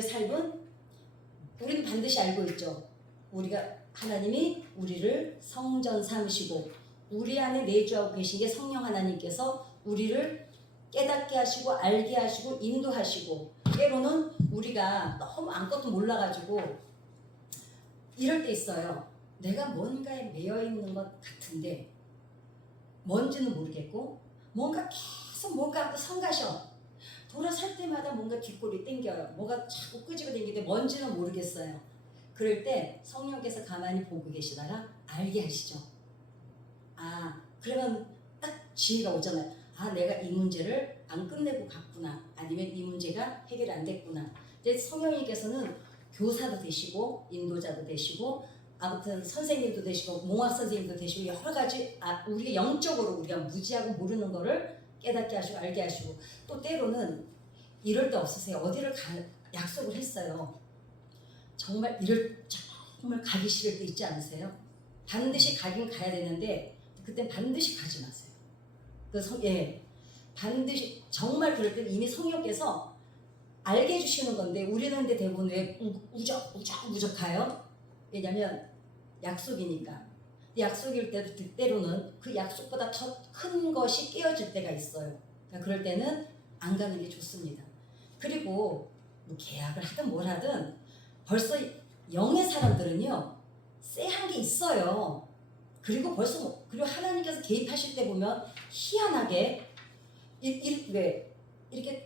삶은 우리는 반드시 알고 있죠. 우리가 하나님이 우리를 성전 삼으시고 우리 안에 내주하고 계신 게 성령 하나님께서 우리를 깨닫게 하시고 알게 하시고 인도하시고, 때로는 우리가 너무 아무것도 몰라가지고 이럴 때 있어요. 내가 뭔가에 매여 있는 것 같은데 뭔지는 모르겠고 뭔가 계속 뭔가 성가셔. 돌아설 때마다 뭔가 뒷골이 땡겨요. 뭐가 자꾸 끄집어 당기는데 뭔지는 모르겠어요. 그럴 때 성령께서 가만히 보고 계시다가 알게 하시죠. 그러면 딱 지혜가 오잖아요. 내가 이 문제를 안 끝내고 갔구나. 아니면 이 문제가 해결이 안 됐구나. 이제 성령님께서는 교사도 되시고 인도자도 되시고 아무튼 선생님도 되시고 몽학 선생님도 되시고 여러 가지 우리가 영적으로 우리가 무지하고 모르는 거를 깨닫게 하시고 알게 하시고, 또 때로는 이럴 때 없으세요? 어디를 약속을 했어요. 정말 정말 가기 싫을 때 있지 않으세요? 반드시 가긴 가야 되는데 그땐 반드시 가지 마세요. 반드시 정말 그럴 때 이미 성령께서 알게 해주시는 건데 우리는 근데 대부분 왜 우적 가요? 왜냐면 약속이니까. 약속일 때로는 그 약속보다 더 큰 것이 깨어질 때가 있어요. 그러니까 그럴 때는 안 가는 게 좋습니다. 그리고 뭐 계약을 하든 뭘 하든 벌써 영의 사람들은요 쎄한 게 있어요. 그리고 그리고 하나님께서 개입하실 때 보면 희한하게 이렇게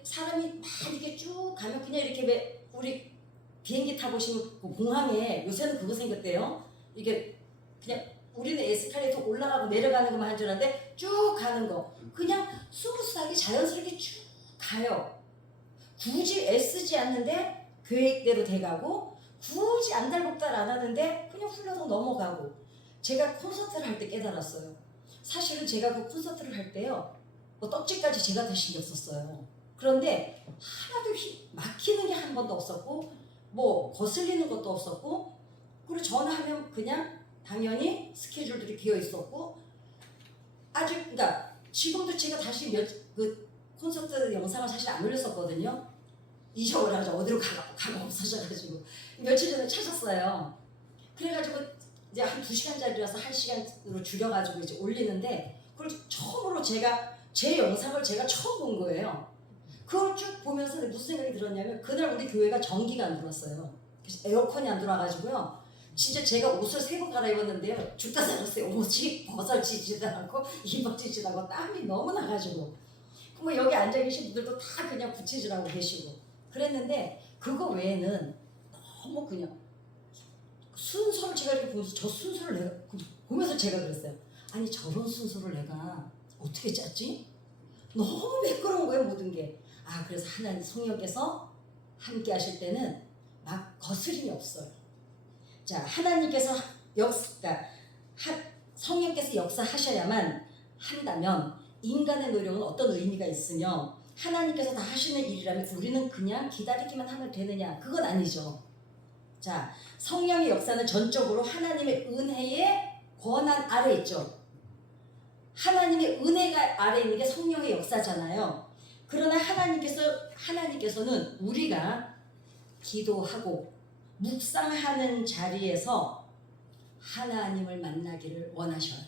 사람이 막 이렇게 쭉 가면 그냥 이렇게 왜 우리 비행기 타보시면 공항에 요새는 그거 생겼대요. 이게 그냥 우리는 에스컬레이터 올라가고 내려가는 것만 한 줄 알았는데 쭉 가는 거 그냥 스무스하게 자연스럽게 쭉 가요. 굳이 애쓰지 않는데 계획대로 돼가고, 굳이 안달복달 안 하는데 그냥 훌러덩 넘어가고. 제가 콘서트를 할 때 깨달았어요. 사실은 제가 그 콘서트를 할 때요 뭐 떡지까지 제가 다 신경 썼어요. 그런데 하나도 막히는 게 한 번도 없었고 뭐 거슬리는 것도 없었고, 그리고 전화하면 그냥 당연히 스케줄들이 비어 있었고, 그러니까 지금도 제가 다시 그 콘서트 영상을 사실 안 올렸었거든요. 잊어버려가지고 어디로 가고 없어져가지고 며칠 전에 찾았어요. 그래가지고 이제 한 2시간짜리라서 1시간으로 줄여가지고 이제 올리는데, 그걸 처음으로 제 영상을 제가 처음 본 거예요. 그걸 쭉 보면서 무슨 생각이 들었냐면, 그날 우리 교회가 전기가 안 들어왔어요. 그래서 에어컨이 안 들어와가지고요 진짜 제가 옷을 3번 갈아입었는데요 죽다 살았어요. 옷이 벗어지지도 않고 입어지지도 않고 땀이 너무 나가지고, 뭐 여기 앉아 계신 분들도 다 그냥 부채질하고 계시고 그랬는데, 그거 외에는 너무 그냥 순서를 제가 이렇게 보면서 저 순서를 내가 보면서 제가 그랬어요. 아니 저런 순서를 내가 어떻게 짰지? 너무 매끄러운 거예요 모든 게. 그래서 하나님 성령께서 함께 하실 때는 막 거스림이 없어요. 자, 하나님께서 성령께서 역사하셔야만 한다면 인간의 노력은 어떤 의미가 있으며 하나님께서 다 하시는 일이라면 우리는 그냥 기다리기만 하면 되느냐? 그건 아니죠. 자, 성령의 역사는 전적으로 하나님의 은혜의 권한 아래 있죠. 하나님의 은혜가 아래 있는 게 성령의 역사잖아요. 그러나 하나님께서는 우리가 기도하고 묵상하는 자리에서 하나님을 만나기를 원하셔요.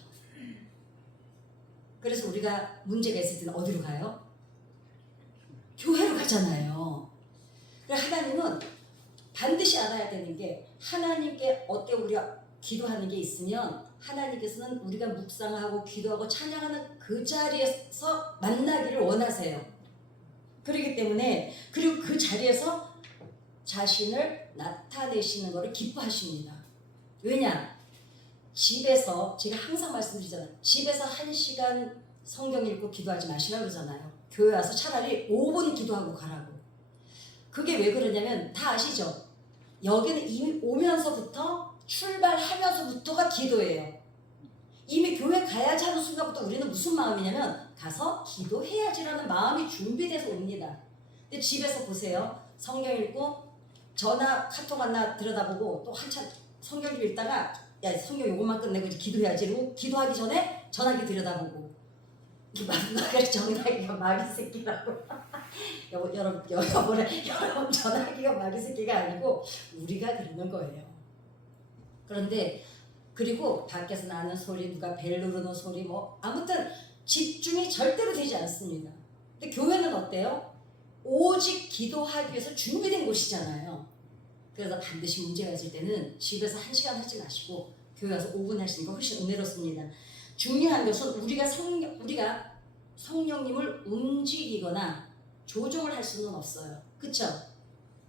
그래서 우리가 문제가 있을 때는 어디로 가요? 교회로 가잖아요. 하나님은 반드시 알아야 되는 게, 하나님께 우리가 기도하는 게 있으면 하나님께서는 우리가 묵상하고 기도하고 찬양하는 그 자리에서 만나기를 원하세요. 그렇기 때문에, 그리고 그 자리에서 자신을 나타내시는 것을 기뻐하십니다. 왜냐? 집에서 제가 항상 말씀드리잖아요. 집에서 1시간 성경 읽고 기도하지 마시라고 그러잖아요. 교회 와서 차라리 5분 기도하고 가라고. 그게 왜 그러냐면 다 아시죠? 여기는 이미 오면서부터 출발하면서부터가 기도예요. 이미 교회 가야지 하는 순간부터 우리는 무슨 마음이냐면 가서 기도해야지라는 마음이 준비돼서 옵니다. 근데 집에서 보세요. 성경 읽고 전화 카톡 하나 들여다보고 또 한참 성경 좀 읽다가 야 성경 요것만 끝내고 이제 기도해야지 이러고 기도하기 전에 전화기 들여다보고 이게 마지막에 전화기가 마귀 새끼라고 여러분 전화기가 말이 새끼가 아니고 우리가 그러는 거예요. 그런데 그리고 밖에서 나는 소리, 누가 벨 누르는 소리, 뭐 아무튼 집중이 절대로 되지 않습니다. 근데 교회는 어때요? 오직 기도하기 위해서 준비된 곳이잖아요. 그래서 반드시 문제가 있을 때는 집에서 1시간 하지 마시고 교회 와서 5분 하시는 거 훨씬 은혜롭습니다. 중요한 것은 우리가 성령님을 움직이거나 조종을 할 수는 없어요. 그쵸?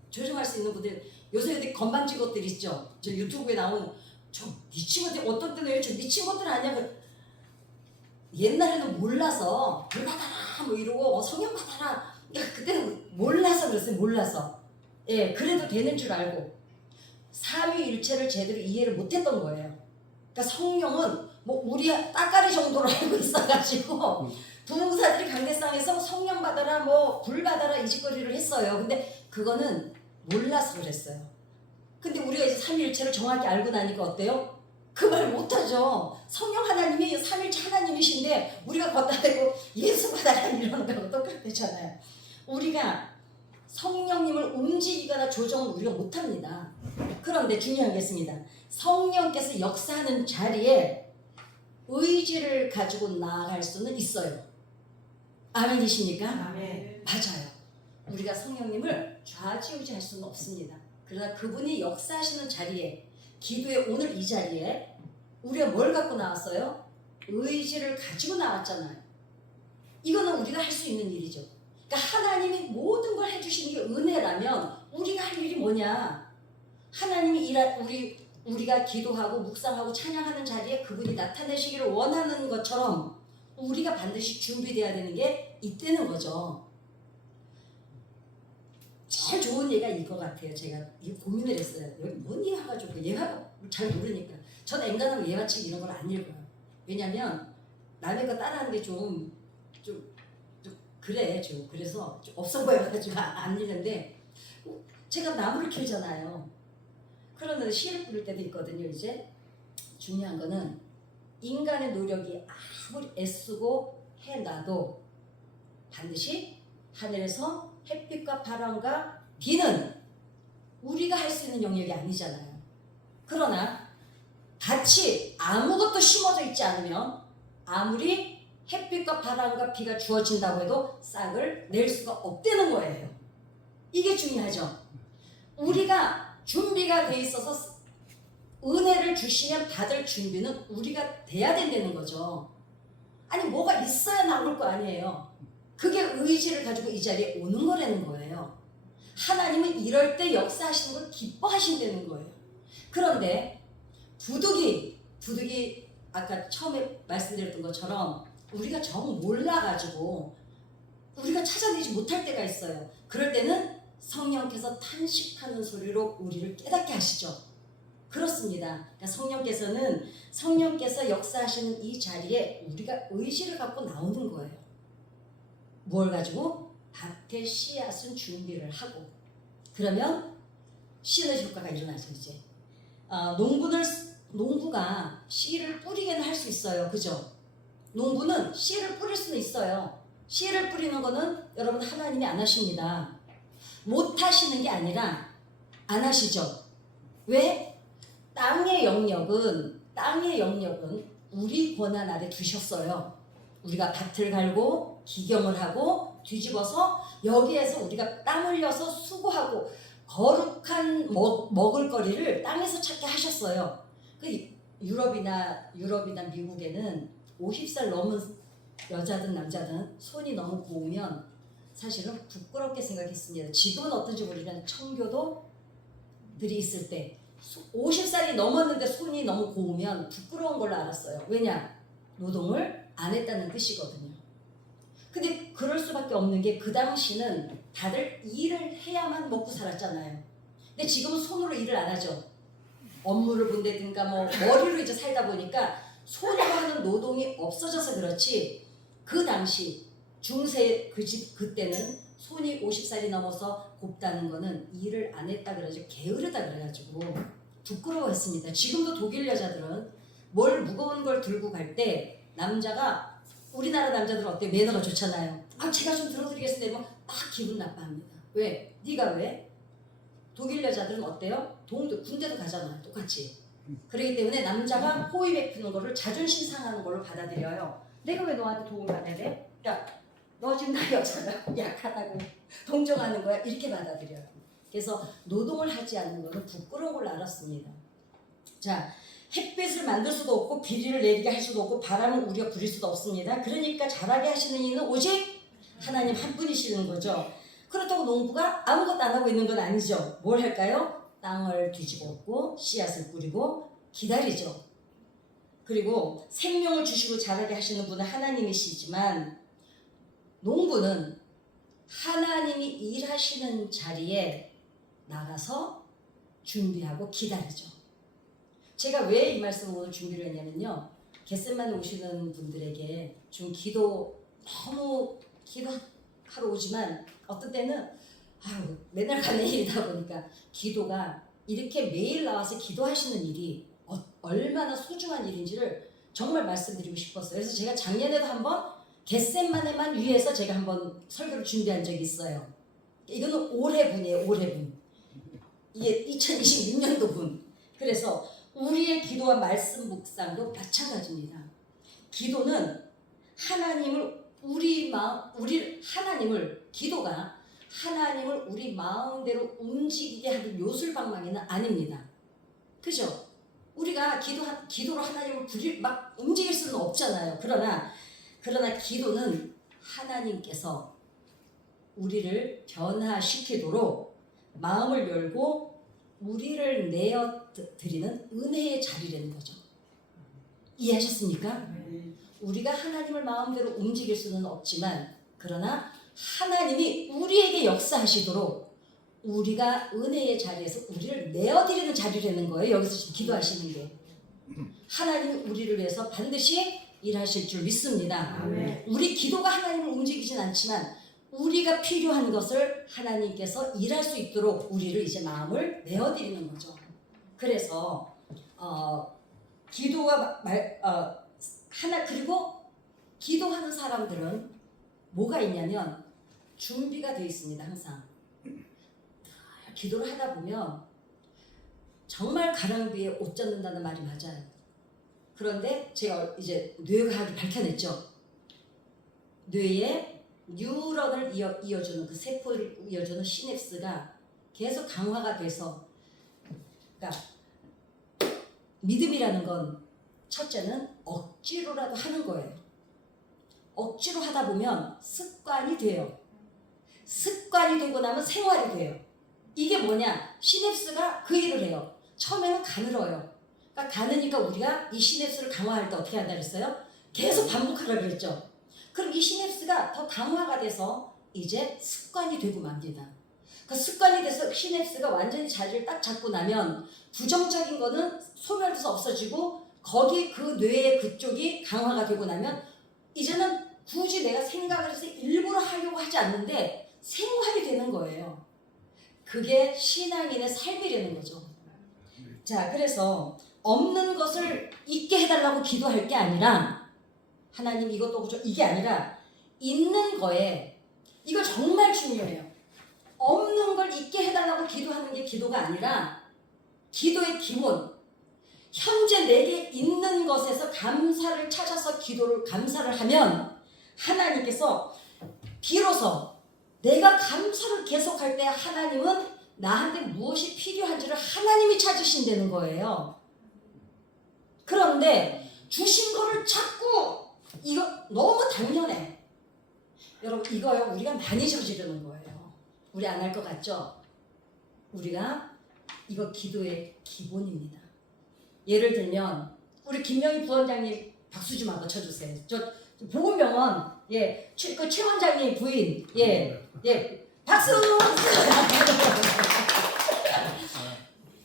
조종할 수 있는 분들, 요새 어디 건방진 것들 있죠? 저 유튜브에 나오는 저 미친 것들, 어떤 때는 왜 저 미친 것들 아니야? 옛날에는 몰라서 불 받아라 뭐 이러고 성령 받아라. 그러니까 그때는 몰라서 그랬어요. 몰라서. 예, 그래도 되는 줄 알고 삼위일체를 제대로 이해를 못했던 거예요. 그러니까 성령은 뭐 우리 따까리 정도로 알고 있어가지고 부흥사들이 강대상에서 성령 받아라 뭐 불 받아라 이 짓거리를 했어요. 근데 그거는 몰라서 그랬어요. 근데 우리가 이제 삼위일체를 정확히 알고 나니까 어때요? 그 말 못하죠. 성령 하나님이 삼일체 하나님이신데 우리가 걷다 대고 예수 받아라 이러는 거하고 똑같잖아요. 우리가 성령님을 움직이거나 조정을 우리가 못합니다. 그런데 중요한 게 있습니다. 성령께서 역사하는 자리에 의지를 가지고 나아갈 수는 있어요. 아멘이십니까? 아멘. 맞아요. 우리가 성령님을 좌지우지할 수는 없습니다. 그러나 그분이 역사하시는 자리에, 기도의 오늘 이 자리에 우리가 뭘 갖고 나왔어요? 의지를 가지고 나왔잖아요. 이거는 우리가 할 수 있는 일이죠. 그러니까 하나님이 모든 걸 해주시는 게 은혜라면 우리가 할 일이 뭐냐? 하나님이 우리가 기도하고 묵상하고 찬양하는 자리에 그분이 나타내시기를 원하는 것처럼 우리가 반드시 준비돼야 되는 게 있다는 거죠. 제일 좋은 예가 이거 같아요. 제가 고민을 했어요. 여기 뭔 얘기 해가지고 얘가 잘 모르니까. 저는 엔간하면 예화책 이런 걸 안 읽어요. 왜냐면 남의 거 따라하는 게 좀 그래 좀 그래서 좀 없어 보여가지고 안 읽는데 제가 나무를 키우잖아요. 그러면 씨를 뿌릴 때도 있거든요. 이제 중요한 거는 인간의 노력이 아무리 애쓰고 해놔도 반드시 하늘에서 햇빛과 바람과 비는 우리가 할 수 있는 영역이 아니잖아요. 그러나 밭이 아무것도 심어져 있지 않으면 아무리 햇빛과 바람과 비가 주어진다고 해도 싹을 낼 수가 없다는 거예요. 이게 중요하죠. 우리가 준비가 돼 있어서 은혜를 주시면 받을 준비는 우리가 돼야 된다는 거죠. 아니 뭐가 있어야 나올 거 아니에요. 그게 의지를 가지고 이 자리에 오는 거라는 거예요. 하나님은 이럴 때 역사하시는 걸 기뻐하신다는 거예요. 그런데 부득이 아까 처음에 말씀드렸던 것처럼 우리가 정 몰라가지고 우리가 찾아내지 못할 때가 있어요. 그럴 때는 성령께서 탄식하는 소리로 우리를 깨닫게 하시죠. 그렇습니다. 그러니까 성령께서 역사하시는 이 자리에 우리가 의지를 갖고 나오는 거예요. 뭘 가지고? 밭에 씨앗은 준비를 하고 그러면 씨의 효과가 일어나죠. 이제 농부가 씨를 뿌리게는 할 수 있어요. 그죠? 농부는 씨를 뿌릴 수는 있어요. 씨를 뿌리는 거는 여러분 하나님이 안 하십니다. 못 하시는 게 아니라 안 하시죠. 왜? 땅의 영역은 우리 권한 아래 두셨어요. 우리가 밭을 갈고 기경을 하고 뒤집어서 여기에서 우리가 땀 흘려서 수고하고 거룩한 먹을거리를 땅에서 찾게 하셨어요. 그 유럽이나 미국에는 50살 넘은 여자든 남자든 손이 너무 고우면 사실은 부끄럽게 생각했습니다. 지금은 어떤지 모르지만 청교도들이 있을 때 50살이 넘었는데 손이 너무 고우면 부끄러운 걸로 알았어요. 왜냐? 노동을 안 했다는 뜻이거든요. 근데 그럴 수밖에 없는 게 그 당시는 다들 일을 해야만 먹고 살았잖아요. 근데 지금은 손으로 일을 안 하죠. 업무를 본다든가 뭐 머리로 이제 살다 보니까 손으로 하는 노동이 없어져서 그렇지 그 당시 중세 그때는 손이 50살이 넘어서 곱다는 거는 일을 안 했다 그래가지고 게으르다 그래가지고 부끄러워했습니다. 지금도 독일 여자들은 뭘 무거운 걸 들고 갈 때 남자가 우리나라 남자들은 어때? 매너가 좋잖아요. 제가 좀 들어드리겠습니다. 뭐 막 기분 나빠합니다. 왜? 네가 왜? 독일 여자들은 어때요? 군대도 가잖아요. 똑같이. 그렇기 때문에 남자가 호의 베푸는 거를 자존심 상하는 걸로 받아들여요. 내가 왜 너한테 도움을 받아야 돼? 야, 너 지금 나 여자가 약하다고 동정하는 거야? 이렇게 받아들여요. 그래서 노동을 하지 않는 것은 부끄러운 걸 알았습니다. 자, 햇빛을 만들 수도 없고 비리를 내리게 할 수도 없고 바람을 우리가 부릴 수도 없습니다. 그러니까 잘하게 하시는 이는 오직 하나님 한 분이시는 거죠. 그렇다고 농부가 아무것도 안 하고 있는 건 아니죠. 뭘 할까요? 땅을 뒤집어 엎고 씨앗을 뿌리고 기다리죠. 그리고 생명을 주시고 자라게 하시는 분은 하나님이시지만 농부는 하나님이 일하시는 자리에 나가서 준비하고 기다리죠. 제가 왜 이 말씀을 오늘 준비를 했냐면요. 겟세마네 오시는 분들에게 좀 너무 기도하러 오지만 어떤 때는 맨날 가는 일이다 보니까 기도가 이렇게 매일 나와서 기도하시는 일이 얼마나 소중한 일인지를 정말 말씀드리고 싶었어요. 그래서 제가 작년에도 한번 겟세마네만 위해서 제가 한번 설교를 준비한 적이 있어요. 이거는 올해 분이에요. 올해 분. 이게 2026년도 분. 그래서 우리의 기도와 말씀 묵상도 마찬가지입니다. 기도는 기도가 하나님을 우리 마음대로 움직이게 하는 요술방망이는 아닙니다. 그죠? 우리가 기도로 하나님을 막 움직일 수는 없잖아요. 그러나 기도는 하나님께서 우리를 변화시키도록 마음을 열고 우리를 내어드리는 은혜의 자리라는 거죠. 이해하셨습니까? 우리가 하나님을 마음대로 움직일 수는 없지만 그러나 하나님이 우리에게 역사하시도록 우리가 은혜의 자리에서 우리를 내어드리는 자리라는 거예요. 여기서 지금 기도하시는 게. 하나님이 우리를 위해서 반드시 일하실 줄 믿습니다. 아멘. 우리 기도가 하나님을 움직이진 않지만 우리가 필요한 것을 하나님께서 일할 수 있도록 우리를 이제 마음을 내어드리는 거죠. 그래서 그리고 기도하는 사람들은 뭐가 있냐면 준비가 되어 있습니다. 항상 기도를 하다 보면 정말 가랑비에 옷 젖는다는 말이 맞아요. 그런데 제가 이제 뇌과학이 밝혀냈죠. 뇌에 뉴런을 이어주는 그 세포를 이어주는 시냅스가 계속 강화가 돼서, 그러니까 믿음이라는 건 첫째는 억지로라도 하는 거예요. 억지로 하다 보면 습관이 돼요. 습관이 되고 나면 생활이 돼요. 이게 뭐냐? 시냅스가 그 일을 해요. 처음에는 가늘어요. 그러니까 가느니까 우리가 이 시냅스를 강화할 때 어떻게 한다 그랬어요? 계속 반복하라 그랬죠. 그럼 이 시냅스가 더 강화가 돼서 이제 습관이 되고 맙니다. 그 습관이 돼서 시냅스가 완전히 자리를 딱 잡고 나면 부정적인 거는 소멸돼서 없어지고 거기 그 뇌의 그쪽이 강화가 되고 나면 이제는 굳이 내가 생각을 해서 일부러 하려고 하지 않는데 생활이 되는 거예요. 그게 신앙인의 삶이라는 거죠. 자, 그래서 없는 것을 있게 해달라고 기도할 게 아니라 하나님 이것도 그죠? 이게 아니라 있는 거에 이거 정말 중요해요. 없는 걸 있게 해달라고 기도하는 게 기도가 아니라 기도의 기본, 현재 내게 있는 것에서 감사를 찾아서 감사를 하면 하나님께서 비로소 내가 감사를 계속할 때 하나님은 나한테 무엇이 필요한지를 하나님이 찾으신다는 거예요. 그런데 주신 거를 자꾸 이거 너무 당연해. 여러분 이거요 우리가 많이 저지르는 거예요. 우리 안 할 것 같죠? 우리가 이거 기도의 기본입니다. 예를 들면 우리 김명희 부원장님 박수 좀 한번 쳐주세요. 저 보건병원 그 최 원장님 부인 박수.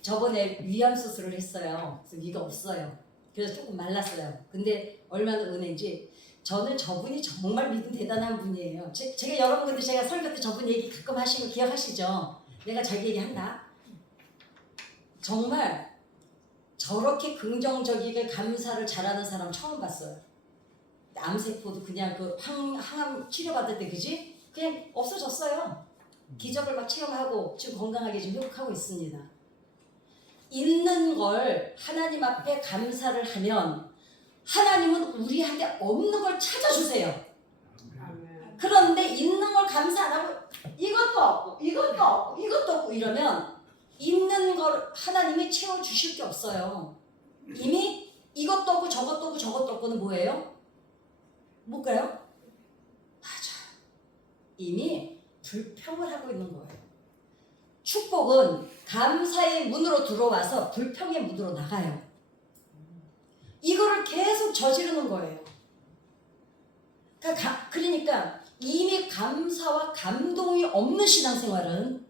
저번에 위암 수술을 했어요. 그래서 위가 없어요. 그래서 조금 말랐어요. 근데 얼마나 은혜인지 저는 저분이 정말 믿음 대단한 분이에요. 제가 여러분들 제가 설교 때 저분 얘기 가끔 하시는 거 기억하시죠? 내가 자기 얘기한다. 정말 저렇게 긍정적이게 감사를 잘하는 사람 처음 봤어요. 암세포도 그냥 그 항암 치료받을 때 그지? 그냥 없어졌어요. 기적을 막 체험하고 지금 건강하게 지금 회복하고 있습니다. 있는 걸 하나님 앞에 감사를 하면 하나님은 우리한테 없는 걸 찾아주세요. 그런데 있는 걸 감사 안 하고 이것도 없고 이것도 없고 이것도 없고 이러면 있는 걸 하나님이 채워주실 게 없어요. 이미 이것도 없고 저것도 없고 저것도 없고는 뭐예요? 뭘까요? 맞아. 이미 불평을 하고 있는 거예요. 축복은 감사의 문으로 들어와서 불평의 문으로 나가요. 이거를 계속 저지르는 거예요. 그러니까 이미 감사와 감동이 없는 신앙생활은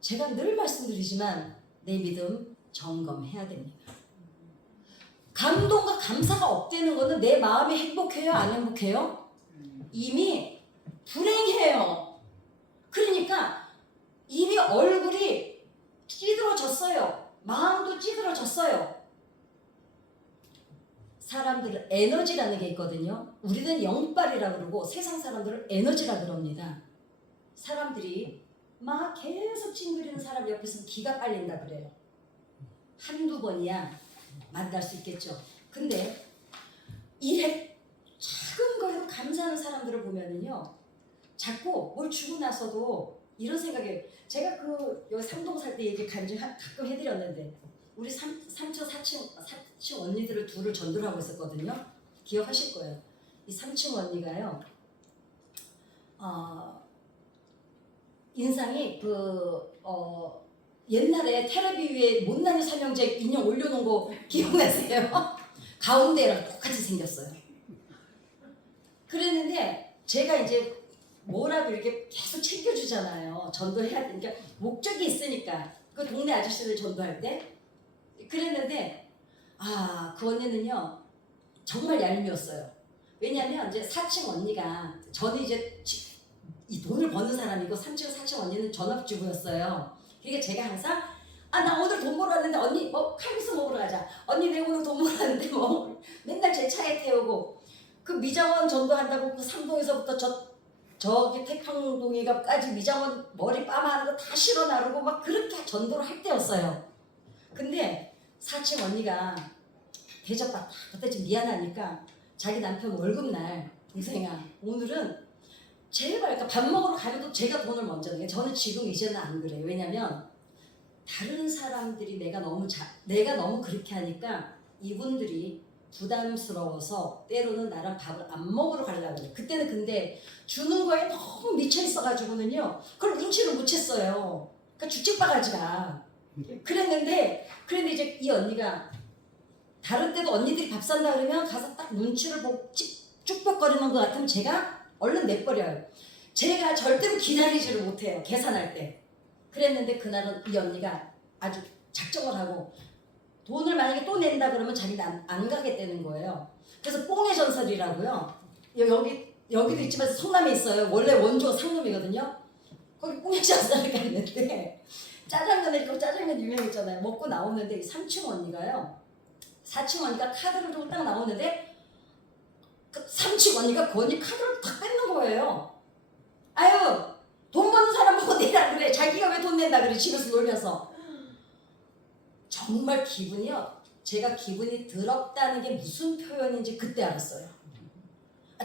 제가 늘 말씀드리지만 내 믿음 점검해야 됩니다. 감동과 감사가 없다는 것은 내 마음이 행복해요? 안 행복해요? 이미 불행해요. 그러니까 이미 얼굴이 찌들어졌어요. 마음도 찌들어졌어요. 사람들은 에너지라는 게 있거든요. 우리는 영빨이라고 그러고 세상 사람들은 에너지라 그럽니다. 사람들이 막 계속 찡그리는 사람 옆에서 기가 빨린다 그래요. 한두 번이야 만날 수 있겠죠. 근데 이래 작은 거에도 감사하는 사람들을 보면은요, 자꾸 뭘 주고 나서도 이런 생각이, 제가 여기 삼동 살 때 얘기 간증 가끔 해드렸는데, 우리 3층 4층 언니들을 둘을 전도를 하고 있었거든요. 기억하실 거예요. 이 3층 언니가요, 인상이 옛날에 텔레비 위에 못난이 삼형제 인형 올려놓은 거 기억나세요? 가운데랑 똑같이 생겼어요. 그랬는데 제가 이제 뭐라도 이렇게 계속 챙겨주잖아요. 전도해야 되니까 목적이 있으니까. 그 동네 아저씨들 전도할 때 그랬는데 그 언니는요 정말 얄미웠어요. 왜냐면 이제 4층 언니가, 저는 이제 이 돈을 버는 사람이고 3층 4층 언니는 전업주부였어요. 그러니까 제가 항상 나 오늘 돈 벌어 왔는데 언니 칼국수 먹으러 가자. 언니 내가 오늘 돈 벌어 왔는데 맨날 제 차에 태우고, 그 미장원 전도한다고 그 삼동에서부터 저기 태평동에까지 미장원 머리 빠마하는 거 다 실어 나르고 막 그렇게 전도를 할 때였어요. 근데 4층 언니가 대접받다 그때 좀 미안하니까 자기 남편 월급날, 동생아 오늘은 제발, 그러니까 밥 먹으러 가려도 제가 돈을 먼저 내요. 저는 지금 이제는 안 그래요. 왜냐면 다른 사람들이 내가 너무 그렇게 하니까 이분들이 부담스러워서 때로는 나랑 밥을 안 먹으러 가려고 그래요. 그때는 근데 주는 거에 너무 미쳐 있어가지고는요, 그걸 눈치를 못 챘어요. 그러니까 주책바가지가. 그랬는데 이제 이 언니가 다른 때도 언니들이 밥 산다 그러면 가서 딱 눈치를 보고 쭉쭉거리는 것 같으면 제가 얼른 내버려요. 제가 절대로 기다리지를 못해요. 계산할 때. 그랬는데 그날은 이 언니가 아주 작정을 하고 돈을 만약에 또 낸다 그러면 자기는 안 가겠다는 거예요. 그래서 뽕의 전설이라고요. 여기도 있지만 성남에 있어요. 원래 원조가 상놈이거든요. 거기 뽕의 전설을 갔는데 짜장면을 있고, 짜장면 유명했잖아요. 먹고 나오는데 이 3층 언니가요, 4층 언니가 카드를 들고 딱 나오는데 그 3층 언니가 그 언니 카드를 탁 뺏는 거예요. 아유, 돈 버는 사람 보고 내라 그래. 자기가 왜 돈 낸다 그래. 집에서 놀면서. 정말 제가 기분이 더럽다는 게 무슨 표현인지 그때 알았어요.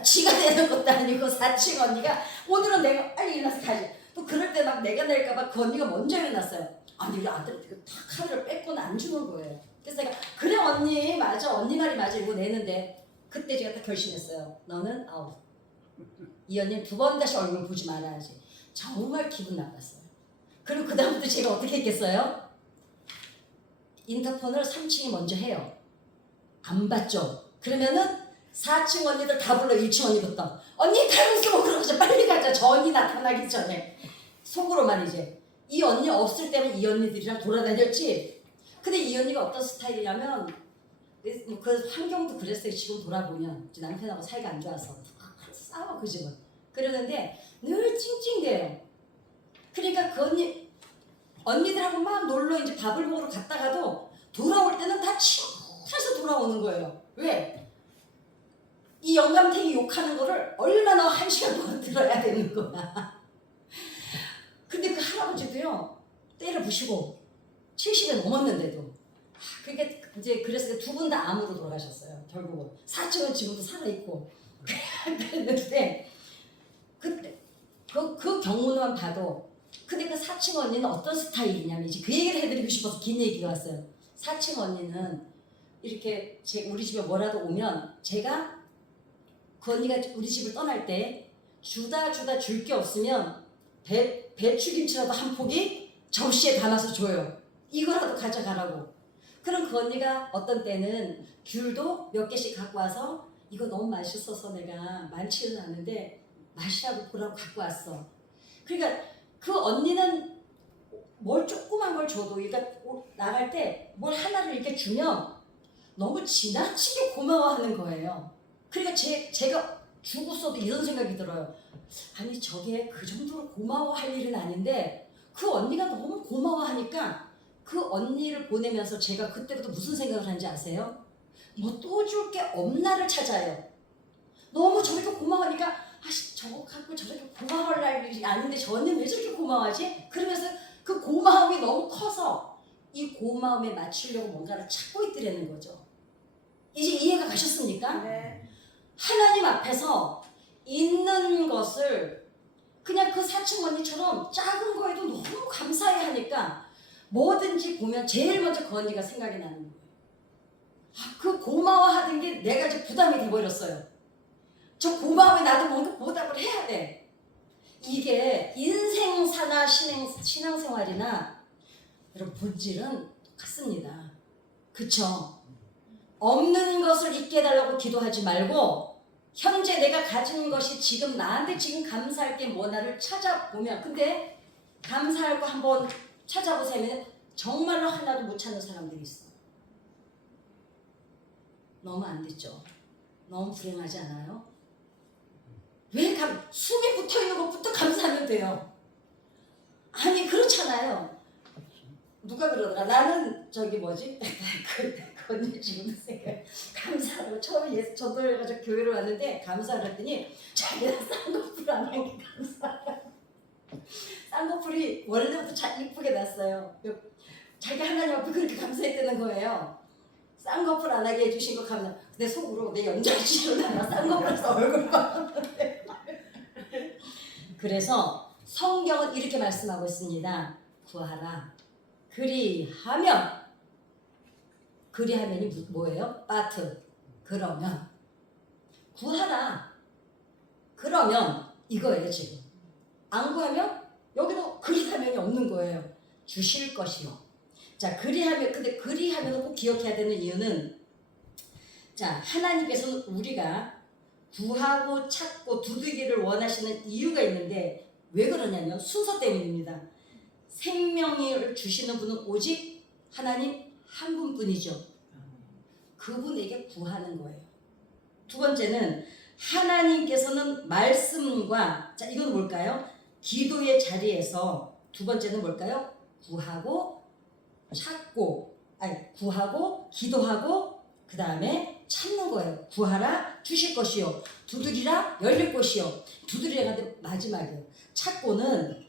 지가 내는 것도 아니고 4층 언니가 오늘은 내가 빨리 일어나서 가지. 또 그럴 때 막 내가 낼까봐 그 언니가 먼저 일어났어요. 아니 우리 아들 다 카드를 뺏고는 안 주는 거예요. 그래서 내가 그래 언니 맞아, 언니 말이 맞아 이거 내는데, 그때 제가 딱 결심했어요. 너는 아웃. 이 언니는 두 번 다시 얼굴 보지 말아야지. 정말 기분 나빴어요. 그리고 그 다음부터 제가 어떻게 했겠어요? 인터폰을 3층이 먼저 해요. 안 받죠. 그러면은 4층 언니들 다 불러. 1층 언니부터 언니 칼국수 먹으러 가자, 빨리 가자. 저 언니 나타나기 전에. 속으로만 이제. 이 언니 없을 때는 이 언니들이랑 돌아다녔지. 근데 이 언니가 어떤 스타일이냐면, 그 환경도 그랬어요. 지금 돌아보면 이제 남편하고 사이가 안 좋아서 싸워 그 집은. 그러는데 늘 찡찡대요. 그러니까 그 언니들하고 막 놀러 이제 밥을 먹으러 갔다가도 돌아올 때는 다 칭해서 돌아오는 거예요. 왜? 이 영감탱이 욕하는 거를 얼마나 1시간 동안 들어야 되는 거야. 근데 그 할아버지도요, 때려 부시고 70이 넘었는데도. 그게 이제 그래서 두 분 다 암으로 돌아가셨어요. 결국은. 사촌은 지금도 살아있고. 그랬는데, 그때, 그 경우만 봐도, 근데 그 사칭 언니는 어떤 스타일이냐면, 이제 그 얘기를 해드리고 싶어서 긴 얘기가 왔어요. 사칭 언니는 이렇게 우리 집에 뭐라도 오면, 제가 그 언니가 우리 집을 떠날 때, 주다 줄 게 없으면, 배추김치라도 한 포기 접시에 담아서 줘요. 이거라도 가져가라고. 그럼 그 언니가 어떤 때는 귤도 몇 개씩 갖고 와서 이거 너무 맛있어서 내가 많지는 않은데 맛이라도 보라고 갖고 왔어. 그러니까 그 언니는 뭘 조그만 걸 줘도, 그러니까 나갈 때 뭘 하나를 이렇게 주면 너무 지나치게 고마워하는 거예요. 그러니까 제가 주고서도 이런 생각이 들어요. 아니 저게 그 정도로 고마워할 일은 아닌데 그 언니가 너무 고마워하니까 그 언니를 보내면서 제가 그때부터 무슨 생각을 하는지 아세요? 뭐 또 줄 게 없나를 찾아요. 너무 저렇게 고마워하니까 아씨 저거 갖고 저렇게 고마워할 일이 아닌데 저 언니는 왜 저렇게 고마워하지? 그러면서 그 고마움이 너무 커서 이 고마움에 맞추려고 뭔가를 찾고 있더라는 거죠. 이제 이해가 가셨습니까? 네. 하나님 앞에서 있는 것을 그냥 그 사칭 언니처럼 작은 거에도 너무 감사해 하니까 뭐든지 보면 제일 먼저 그 언니가 생각이 나는 거예요. 그 고마워하던 게 내가 이제 부담이 돼버렸어요. 저 고마움에 나도 뭔가 보답을 해야 돼. 이게 인생사나 신앙생활이나 여러분 본질은 똑같습니다. 그쵸? 없는 것을 잊게 해달라고 기도하지 말고 현재 내가 가진 것이 지금 나한테 지금 감사할 게 뭐나를 찾아보면, 근데 감사할 거 한번 찾아보세요. 정말로 하나도 못 찾는 사람들이 있어. 너무 안 됐죠? 너무 불행하지 않아요? 왜 숨이 붙어있는 것부터 감사하면 돼요. 아니 그렇잖아요. 누가 그러더라. 나는 저기 뭐지? 그 언니 지금 생각 감사하고 처음에 전도해가지고 교회를 왔는데 감사를 했더니 자기가 쌍꺼풀 안 한 게 감사하다. 쌍꺼풀이 원래부터 잘 이쁘게 났어요. 자기 하나님 앞에 그렇게 감사했다는 거예요. 쌍꺼풀 안 하게 해주신 거 감사. 근데 속으로 내 영장실로 나가 쌍꺼풀에서 얼굴 봤는데. 그래서 성경은 이렇게 말씀하고 있습니다. 구하라. 그리하면이 뭐예요? 빠트. 그러면 구하라. 그러면 이거예요 지금. 안 구하면 여기도 그리하면이 없는 거예요. 주실 것이요. 자, 근데 그리하면은 꼭 기억해야 되는 이유는, 자, 하나님께서는 우리가 구하고 찾고 두드리기를 원하시는 이유가 있는데 왜 그러냐면 순서 때문입니다. 생명을 주시는 분은 오직 하나님 한 분뿐이죠. 그분에게 구하는 거예요. 두 번째는 하나님께서는 말씀과, 자, 이건 뭘까요? 기도의 자리에서 두 번째는 뭘까요? 구하고 기도하고 그 다음에 찾는 거예요. 구하라 주실 것이요, 두드리라 열릴 것이요. 두드리라가 마지막이에요. 찾고는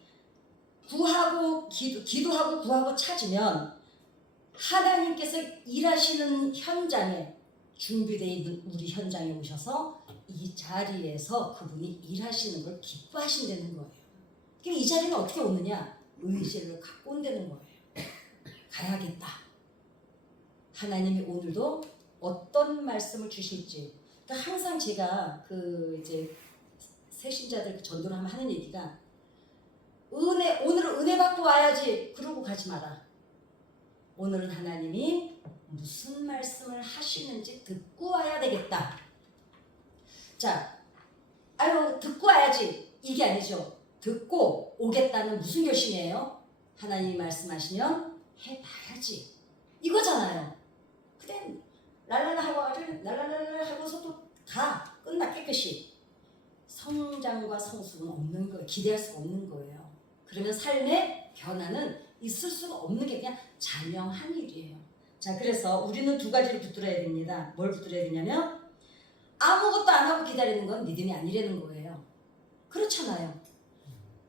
구하고 기도하고 구하고 찾으면 하나님께서 일하시는 현장에, 준비되어 있는 우리 현장에 오셔서 이 자리에서 그분이 일하시는 걸 기뻐하신다는 거예요. 그럼 이 자리는 어떻게 오느냐? 의지를 갖고 온다는 거예요. 가야겠다. 하나님이 오늘도 어떤 말씀을 주실지. 그러니까 항상 제가 이제 새신자들 전도를 하는 얘기가, 오늘은 은혜 받고 와야지 그러고 가지 마라. 오늘은 하나님이 무슨 말씀을 하시는지 듣고 와야 되겠다. 자, 듣고 와야지 이게 아니죠. 듣고 오겠다는 무슨 결심이에요? 하나님이 말씀하시면 해봐야지 이거잖아요. 그냥 랄랄라 하고 와가지고 랄랄랄라 하고서 또 가. 끝나 깨끗이. 성장과 성숙은 없는 거예요. 기대할 수가 없는 거예요. 그러면 삶의 변화는 있을 수가 없는 게 그냥 자명한 일이에요. 자, 그래서 우리는 두 가지를 붙들어야 됩니다. 뭘 붙들어야 되냐면 아무것도 안 하고 기다리는 건 믿음이 아니라는 거예요. 그렇잖아요.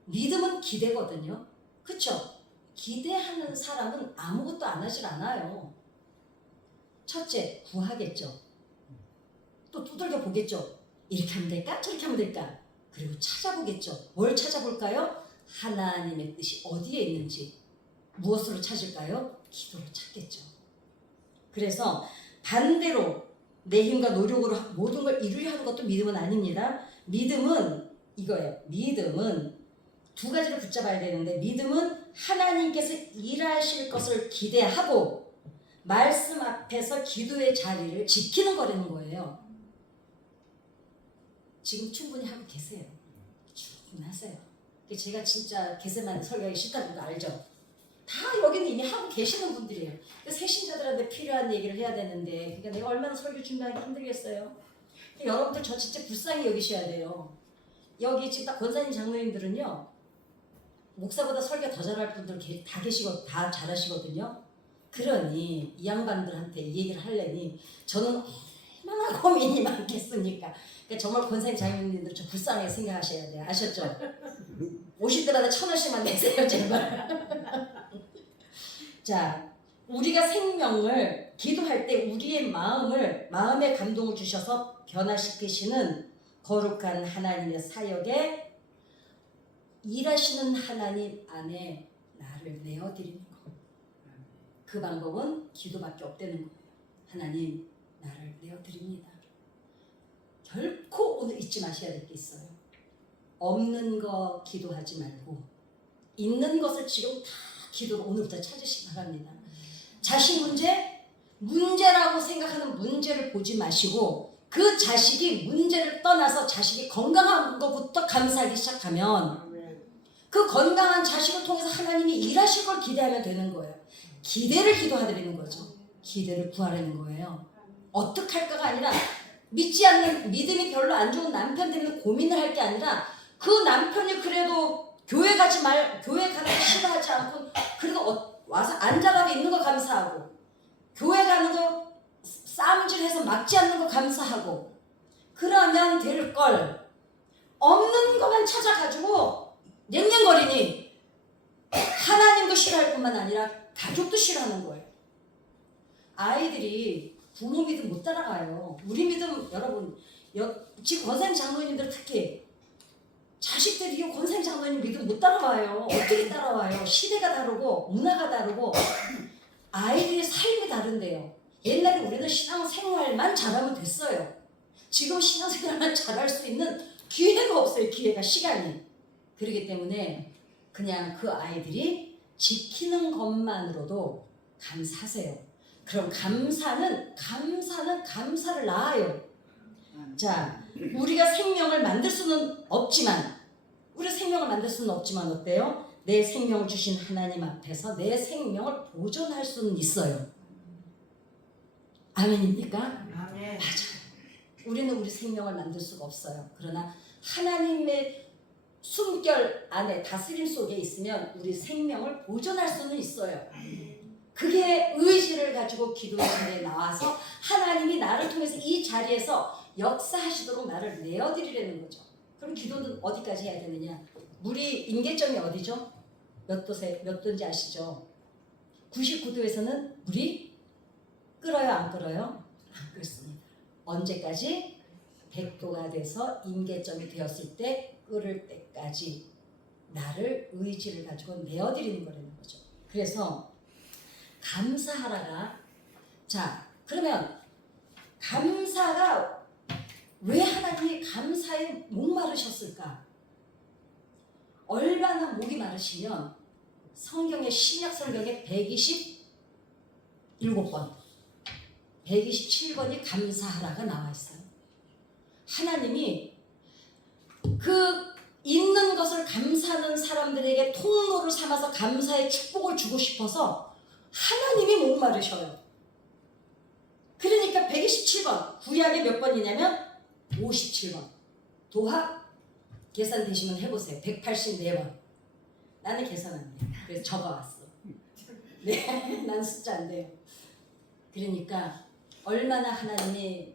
믿음은 기대거든요. 그쵸? 기대하는 사람은 아무것도 안 하질 않아요. 첫째, 구하겠죠. 또 두들겨 보겠죠. 이렇게 하면 될까? 저렇게 하면 될까? 그리고 찾아보겠죠. 뭘 찾아볼까요? 하나님의 뜻이 어디에 있는지. 무엇으로 찾을까요? 기도로 찾겠죠. 그래서 반대로 내 힘과 노력으로 모든 걸 이루려 하는 것도 믿음은 아닙니다. 믿음은 이거예요. 믿음은 두 가지를 붙잡아야 되는데, 믿음은 하나님께서 일하실 것을 기대하고 말씀 앞에서 기도의 자리를 지키는 거라는 거예요. 지금 충분히 하고 계세요. 충분하세요. 제가 진짜 개세만 설교하기 싫다는 거 알죠? 다 여기는 이미 하고 계시는 분들이에요. 새신자들한테 필요한 얘기를 해야 되는데, 그러니까 내가 얼마나 설교 준비하기 힘들겠어요. 여러분들 저 진짜 불쌍히 여기셔야 돼요. 여기 지금 딱 권사님 장로님들은요, 목사보다 설교 더 잘할 분들 다 계시고 다 잘하시거든요. 그러니 이 양반들한테 이 얘기를 하려니 저는 얼마나 고민이 많겠습니까? 그러니까 정말 권사님 장로님들 좀 불쌍하게 생각하셔야 돼요. 아셨죠? 오실 때마다 1,000원씩만 내세요, 제발. 자, 우리가 생명을 기도할 때 우리의 마음의 감동을 주셔서 변화시키시는 거룩한 하나님의 사역에 일하시는 하나님 안에 나를 내어드리는 것. 그 방법은 기도밖에 없다는 거예요. 하나님, 나를 내어드립니다. 결코 오늘 잊지 마셔야 될 게 있어요. 없는 거 기도하지 말고 있는 것을 지금 다 기도로 오늘부터 찾으시기 바랍니다. 자식 문제라고 생각하는 문제를 보지 마시고 그 자식이 문제를 떠나서 자식이 건강한 것부터 감사하기 시작하면 그 건강한 자식을 통해서 하나님이 일하실 걸 기대하면 되는 거예요. 기대를 기도하드리는 거죠. 기대를 구하라는 거예요. 어떻게 할까가 아니라 믿지 않는, 믿음이 별로 안 좋은 남편 때문에 고민을 할 게 아니라 그 남편이 그래도 교회 가는 거 싫어하지 않고 그래도 와서 앉아가고 있는 거 감사하고 교회 가는 거 싸움질해서 막지 않는 거 감사하고 그러면 될 걸 없는 것만 찾아가지고 냉랭거리니 하나님도 싫어할 뿐만 아니라 가족도 싫어하는 거예요. 아이들이 부모 믿음 못 따라가요. 우리 믿음 여러분 지금 권사님 장로님들 특히 자식들이 권사님 장로님 믿음 못 따라와요. 어떻게 따라와요? 시대가 다르고 문화가 다르고 아이들의 삶이 다른데요. 옛날에 우리는 신앙생활만 잘하면 됐어요. 지금 신앙생활만 잘할 수 있는 기회가 없어요. 시간이. 그렇기 때문에 그냥 그 아이들이 지키는 것만으로도 감사하세요. 그럼 감사는 감사를 낳아요. 자, 우리가 생명을 만들 수는 없지만 어때요? 내 생명을 주신 하나님 앞에서 내 생명을 보존할 수는 있어요. 아멘입니까? 아멘. 맞아요. 우리는 우리 생명을 만들 수가 없어요. 그러나 하나님의 숨결 안에 다스림 속에 있으면 우리 생명을 보존할 수는 있어요. 그게 의지를 가지고 기도의 자리에 나와서 하나님이 나를 통해서 이 자리에서 역사하시도록 나를 내어드리려는 거죠. 그럼 기도는 어디까지 해야 되느냐? 물이 임계점이 어디죠? 몇 도인지 아시죠? 99도에서는 물이 끓어요, 안 끓어요? 안 끓습니다. 언제까지? 100도가 돼서 임계점이 되었을 때 끓을 때까지 나를 의지를 가지고 내어드리는 거라는 거죠. 그래서 감사하라가, 자, 그러면 감사가 왜 하나님이 감사에 목마르셨을까? 얼마나 목이 마르시면 성경의 신약 성경에 127번 127번이 감사하라가 나와 있어요. 하나님이 그 있는 것을 감사하는 사람들에게 통로를 삼아서 감사의 축복을 주고 싶어서 하나님이 목마르셔요. 그러니까 127번, 구약에 몇 번이냐면 57번. 도합 계산되시면 해보세요. 184번. 나는 계산 안 돼요. 그래서 적어왔어. 네, 난 숫자 안 돼요. 그러니까 얼마나 하나님이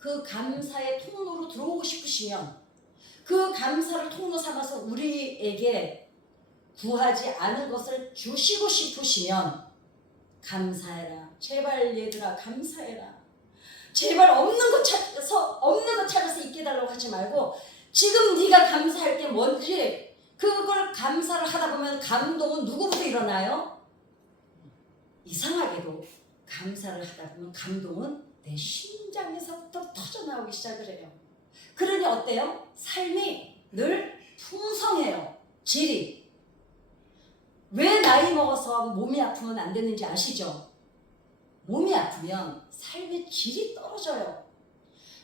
그 감사의 통로로 들어오고 싶으시면, 그 감사를 통로 삼아서 우리에게 구하지 않은 것을 주시고 싶으시면 감사해라. 제발 얘들아 감사해라. 제발 없는 것 찾아서 있게 해달라고 하지 말고 지금 네가 감사할 게 뭔지 그걸 감사를 하다 보면 감동은 누구부터 일어나요? 이상하게도 감사를 하다 보면 감동은 내 심장에서부터 터져나오기 시작을 해요. 그러니 어때요? 삶이 늘 풍성해요. 질이. 왜 나이 먹어서 몸이 아프면 안 되는지 아시죠? 몸이 아프면 삶의 질이 떨어져요.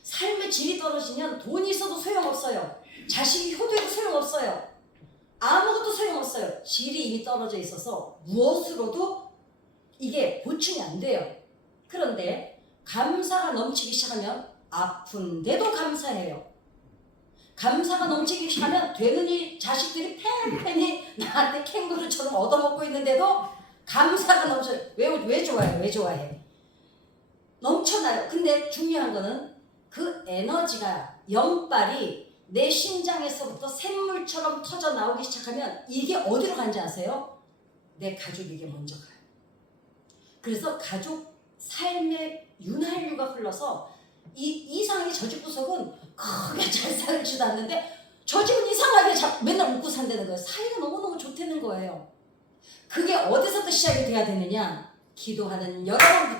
삶의 질이 떨어지면 돈이 있어도 소용없어요. 자식이 효도해도 소용없어요. 아무것도 소용없어요. 질이 이미 떨어져 있어서 무엇으로도 이게 보충이 안 돼요. 그런데 감사가 넘치기 시작하면 아픈데도 감사해요. 감사가 넘치기 시작하면 되는 이 자식들이 팽팽히 나한테 캥거루처럼 얻어먹고 있는데도 감사가 넘쳐요. 왜 좋아해요? 왜 좋아해? 넘쳐나요. 근데 중요한 거는 그 에너지가 영빨이 내 심장에서부터 샘물처럼 터져 나오기 시작하면 이게 어디로 가는지 아세요? 내 가족에게 먼저 가요. 그래서 가족 삶의 윤활유가 흘러서 이 이상하게 저 집 구석은 크게 잘 살지도 않는데 저 집은 이상하게 맨날 웃고 산다는 거예요. 사이가 너무너무 좋다는 거예요. 그게 어디서부터 시작이 돼야 되느냐? 기도하는 여러분